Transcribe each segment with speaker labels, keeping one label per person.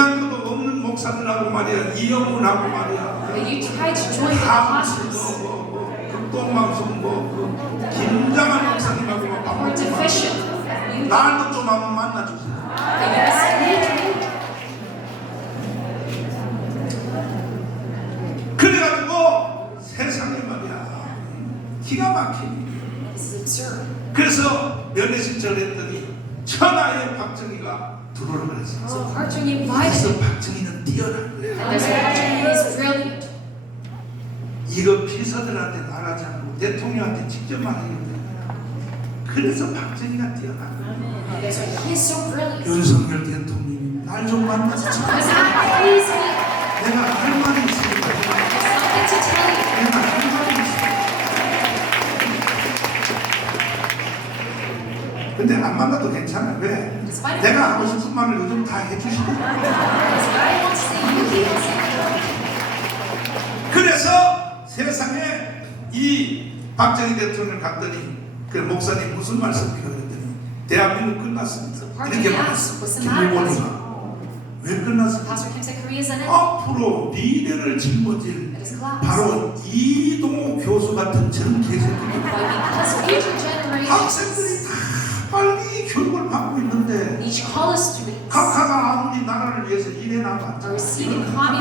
Speaker 1: 영향도 없는 목사들하고 말이야 이영훈하고 말이야
Speaker 2: apostles
Speaker 1: 뭐, 극동방송 뭐 김장한 목사님하고 막
Speaker 2: who are
Speaker 1: 밥 먹고
Speaker 2: deficient. You,
Speaker 1: 나도 좀 한번 만나주세요. 그래가지고 세상에 말이야 기가
Speaker 2: absurd.
Speaker 1: 그래서 면회신청을 했더니 천하의 박정희가 그랬어
Speaker 2: So Parchung invited
Speaker 1: 그래서
Speaker 2: him.
Speaker 1: 박정희는 뛰어난
Speaker 2: And is brilliant.
Speaker 1: 이거 비서들한테 말하지 않고 대통령한테 직접 말하는 거야 그래서 박정희가 뛰어난
Speaker 2: he is so brilliant.
Speaker 1: 윤석열 대통령이 날 좀 만나서
Speaker 2: please meet.
Speaker 1: 내가 할 말이 있으니까
Speaker 2: Something to tell you.
Speaker 1: 내가 할 말이 있어 근데 안 만나도 괜찮아 왜? 내가 하고 싶은 말을 요즘 다
Speaker 2: saying.
Speaker 1: 그래서 세상에 이 박정희 대통령 갔더니 그 목사님 무슨 말씀입니까 그랬더니 대한민국 끝났습니다. 이렇게 말했어 김일본이가. 왜 끝났습니까? 앞으로 미래를 짊어질. 바로 이동호 교수 같은
Speaker 2: future generations
Speaker 1: 학생들이 다 빨리 교육 나라를 위해서 일해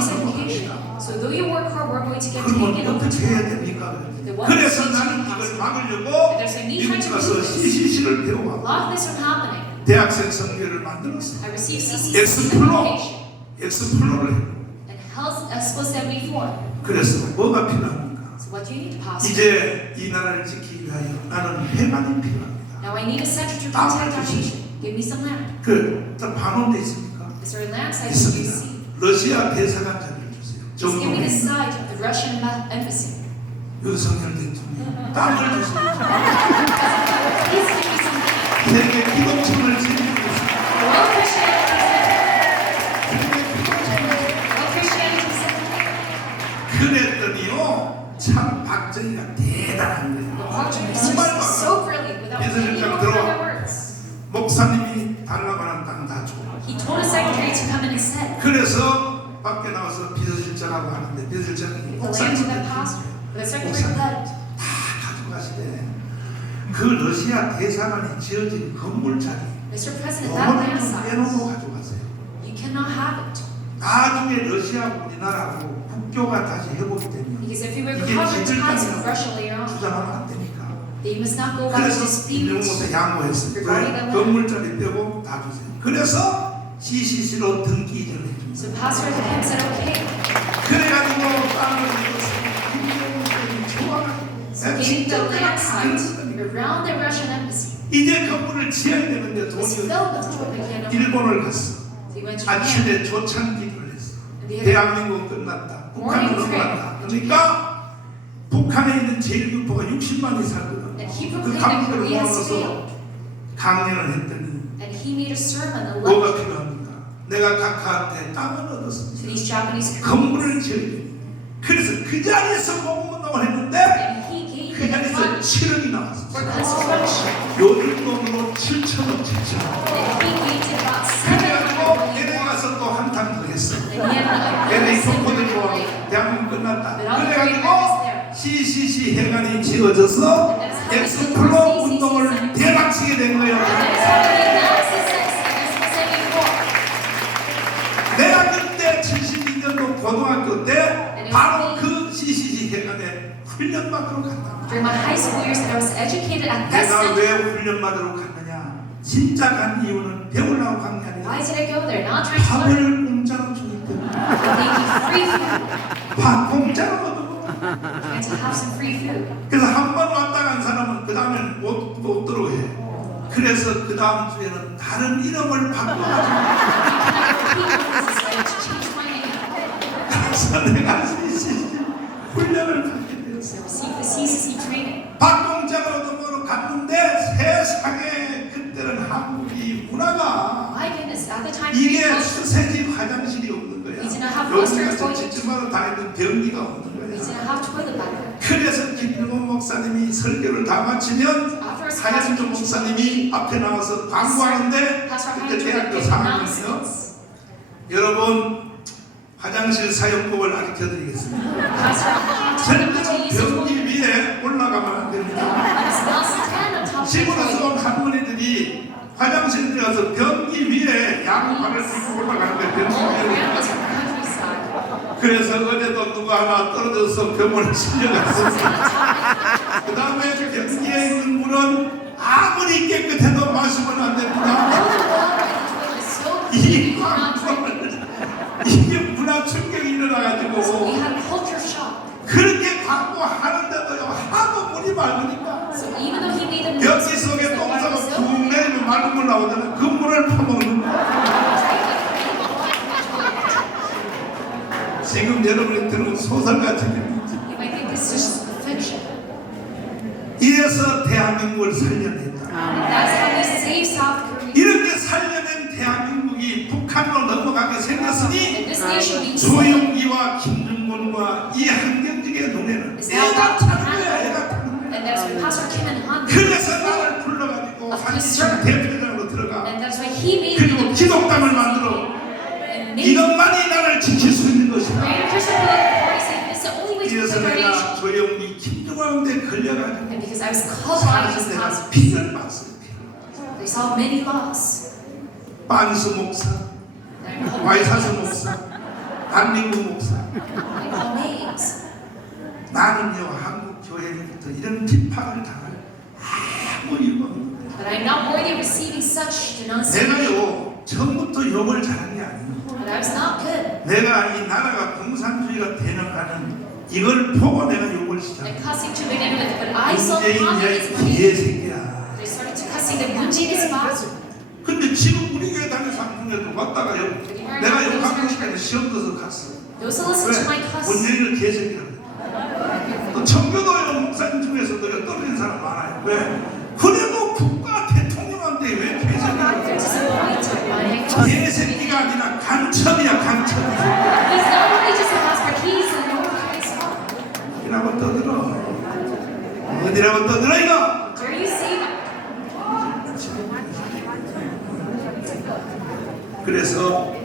Speaker 2: education. So though you work hard, we're going to get taken.
Speaker 1: 어떻게 해야 됩니까? 그래서 나는 이걸 막으려고 미국 가서 CCC를
Speaker 2: A
Speaker 1: 배워왔고
Speaker 2: lot of this from happening.
Speaker 1: 대학생 성교를 만들었어
Speaker 2: I received CCC
Speaker 1: X 플로
Speaker 2: education
Speaker 1: X플로를 했고
Speaker 2: and Health Expo 74.
Speaker 1: 그래서 뭐가 필요합니까?
Speaker 2: So what do you need, Pastor?
Speaker 1: 이제 이 나라를 지키기 위하여 나는 해만이 필요합니다
Speaker 2: Now I need a center to protect our nation. Give me some land.
Speaker 1: 그 반원돼 있습니까?
Speaker 2: You
Speaker 1: 있습니다
Speaker 2: see?
Speaker 1: 러시아 대사관 자리를 주세요
Speaker 2: Just give me the
Speaker 1: 정부
Speaker 2: site of the Russian emba- embassy.
Speaker 1: 윤석열 대통령 땅을 주세요
Speaker 2: Please give me some land.
Speaker 1: 세계 기독청을 세우겠습니다
Speaker 2: Well, Christianity Well, Christianity
Speaker 1: 그랬더니요 참 박정희가 대단한 거예요
Speaker 2: Parchment is
Speaker 1: 정말
Speaker 2: just so brilliant without any further words.
Speaker 1: 목사님이 달라고 하는 땅다 줘.
Speaker 2: He told to come in and said,
Speaker 1: 그래서 밖에 나와서 비서실장하고 하는데 비서실장이
Speaker 2: the land to
Speaker 1: 목사님
Speaker 2: that pastor. But the secretary led.
Speaker 1: 다 가져가시대. 그 러시아 대사관이 지어진 건물 자리
Speaker 2: Mr. President, that land
Speaker 1: 어머니는
Speaker 2: size,
Speaker 1: 빼놓고 가져가세요.
Speaker 2: you cannot have it.
Speaker 1: 나중에 러시아하고 우리나라하고 국교가 다시 회복이 되면
Speaker 2: Because if you were
Speaker 1: 이게
Speaker 2: recovered
Speaker 1: 지질
Speaker 2: ties with
Speaker 1: 땅이라고
Speaker 2: Russia later on,
Speaker 1: 주장하면 안 되니까.
Speaker 2: then you must not go back to
Speaker 1: 그래서
Speaker 2: dispute.
Speaker 1: 임용모사 양호했어요. 왜? 건물짜리 빼고 다 주세요. 그래서 CCC로 등기 해줍니다.
Speaker 2: So Pastor Kim said, okay.
Speaker 1: 그래가지고 땅을
Speaker 2: So
Speaker 1: 내가
Speaker 2: getting the
Speaker 1: 직접
Speaker 2: land site
Speaker 1: 그랬더니
Speaker 2: around the Russian embassy
Speaker 1: 이제 건물을 지어야 되는데 돈이 일본을 갔어. 아침에 조창기를 했어. 대한민국 끝났다. 북한은 끝났다. 그러니까 북한에 있는 제1교포가 60만이 살거든. 그
Speaker 2: has
Speaker 1: 모아서. 강연을 했더니
Speaker 2: And he made a sermon, a
Speaker 1: 뭐가
Speaker 2: lecture
Speaker 1: 필요합니까? 내가 각하한테 땅을 얻었습니다.
Speaker 2: these Japanese
Speaker 1: 건물을 돼. 그래서 그 자리에서 공문을 했는데
Speaker 2: And he gave
Speaker 1: 그
Speaker 2: them
Speaker 1: 자리에서
Speaker 2: money
Speaker 1: 7억이 나왔어.
Speaker 2: for construction.
Speaker 1: 요즘 돈으로 7천억, 7천억.
Speaker 2: And he gave it about
Speaker 1: 그래가지고
Speaker 2: 700
Speaker 1: 얘네
Speaker 2: million.
Speaker 1: 가서 또 한탕 더 했어. 얘네
Speaker 2: seven
Speaker 1: 교포들
Speaker 2: million
Speaker 1: 좋아.
Speaker 2: later.
Speaker 1: 대한민국 끝났다. 그래가지고. CCC 해관이 지어져서 엑스플로 운동을 대박치게 된 거예요.
Speaker 2: And that's how the analysis is. And that's
Speaker 1: 내가 그때 72년도 고등학교 때 바로 그 CCC 해관에 훈련 받으러 갔다.
Speaker 2: During my high school years, I was educated at that
Speaker 1: 내가. 왜 훈련 받으러 갔느냐? 진짜 간 이유는 배우려고 간게
Speaker 2: Why
Speaker 1: 아니라
Speaker 2: did I go there? Not trying to learn.
Speaker 1: 밥을 공짜로 주기 때문에
Speaker 2: They give free food.
Speaker 1: 밥 공짜로 얻어.
Speaker 2: And to have some free food.
Speaker 1: 그래서 한 번 왔다 간 사람은 그 다음엔 못, 못 들어오해. 그래서 그 다음 주에는 다른 이름을 바꿔가지고
Speaker 2: People, this is why I
Speaker 1: 훈련을 받게 되었어요. 갔는데 세상에 그때는 한국이 문화가 이게 수세집 화장실이 없는 거야. 여기가
Speaker 2: western toilets.
Speaker 1: 집집마다 다 있는 변기가 없는 거야. 그래서 김일원 목사님이 설교를 다 마치면 하현종 목사님이 앞에 나와서 광고하는데 그때 대학교
Speaker 2: gave
Speaker 1: 3학년이요.
Speaker 2: announcements.
Speaker 1: 여러분 화장실 사용법을 가르쳐 드리겠습니다. 절대로 변기
Speaker 2: toilet.
Speaker 1: 위에 올라가면 안 됩니다. 시골에서 할머니들이 화장실 들어가서 변기 위에 양발을 들고 올라가는 거예요. 변기 위에
Speaker 2: countryside.
Speaker 1: 그래서 어제도 누구 하나 떨어져서 병원에 실려갔습니다. 그 다음에 변기에 있는 물은 아무리 깨끗해도 마시면 안 됩니다. 이
Speaker 2: clean, you cannot drink.
Speaker 1: 광고를 이게 문화 충격이
Speaker 2: So we
Speaker 1: 일어나가지고
Speaker 2: had culture shock.
Speaker 1: 그렇게 광고하는데도요 하도 물이 맑으니까
Speaker 2: So even though he made them
Speaker 1: 변기 속에 똥사가 푹 내리면 맑은 물 나오잖아요. 그 물을 퍼먹는 거예요. 지금 여러분이 들은 소설 같은
Speaker 2: fiction.
Speaker 1: 이래서 대한민국을 살려냈다. 이렇게 살려낸 대한민국이 북한으로 넘어가게 생겼으니 조영기와 김정곤과 이
Speaker 2: is now
Speaker 1: 애가 타는 거야. 애가 타는 거야. 이것만이 나를 지킬 수 있는 것이다. 그래서. 내가 걸려가지고 사실
Speaker 2: these
Speaker 1: 내가
Speaker 2: pastors,
Speaker 1: 피를 봤어요.
Speaker 2: they saw many laws.
Speaker 1: 반수 목사, 와이사스. 목사, 안민구 목사. 나는요 한국 교회로부터 이런 비판을 당할 아무 이유가 없는 거예요.
Speaker 2: But I'm not worthy of receiving such denunciation.
Speaker 1: 내가요 처 음부터 욕을 잘한 게 아니에요. 내가 이 나라가 공산주의가 되어가는 이걸 보고 내가 욕을 시작.
Speaker 2: at cussing to begin with. But I saw the
Speaker 1: 문재인. 내 개새끼야. 근데 지금 우리 교회 다니는 사람 중에도 왔다가 욕, 내가 욕하는 시간에 시험 떠서 갔어. 왜? 문재인을 개새끼라고. 또 청교도의 목사님 중에서도 떨어진 사람 많아요. 왜? 그래서